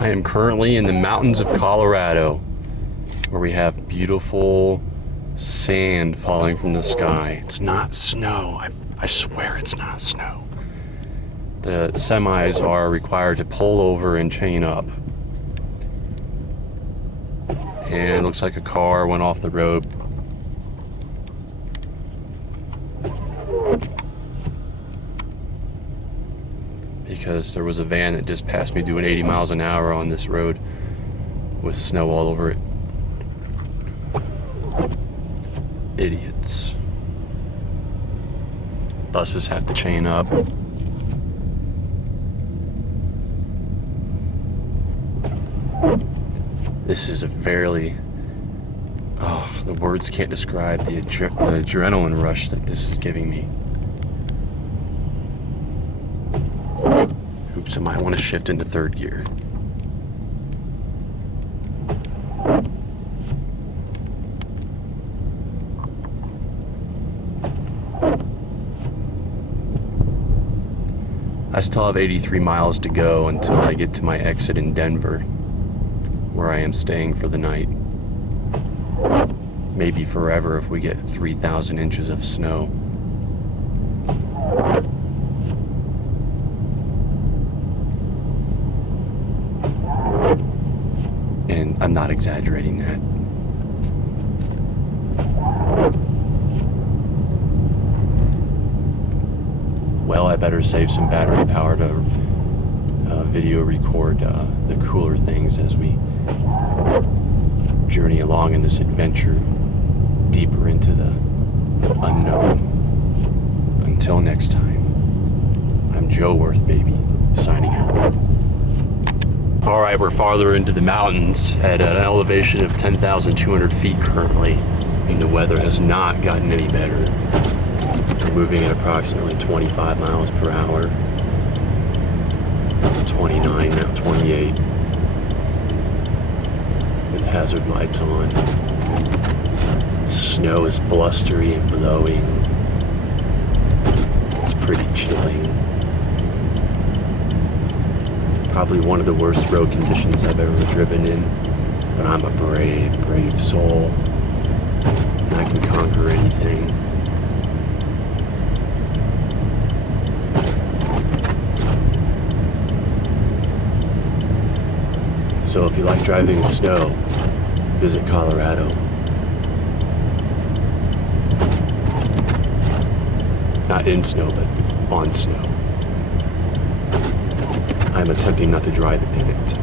I am currently in the mountains of Colorado, where we have beautiful sand falling from the sky. It's not snow. I swear it's not snow. The semis are required to pull over and chain up. And it looks like a car went off the road. Because there was a van that just passed me doing 80 miles an hour on this road with snow all over it. Idiots. Buses have to chain up. This is a fairly... Oh, the words can't describe the adrenaline rush that this is giving me. Oops, I might want to shift into third gear. I still have 83 miles to go until I get to my exit in Denver, where I am staying for the night. Maybe forever if we get 3,000 inches of snow. And I'm not exaggerating that. Well, I better save some battery power to video record the cooler things as we journey along in this adventure deeper into the unknown. Until next time, I'm Joe Wurth, baby, signing out. All right, we're farther into the mountains at an elevation of 10,200 feet currently, and the weather has not gotten any better. We're moving at approximately 25 miles per hour, 29, now 28, with hazard lights on. Snow is blustery and blowing. It's pretty chilling. Probably one of the worst road conditions I've ever driven in, but I'm a brave, brave soul, and I can conquer anything. So if you like driving in snow, visit Colorado. Not in snow, but on snow. I'm attempting not to drive in it.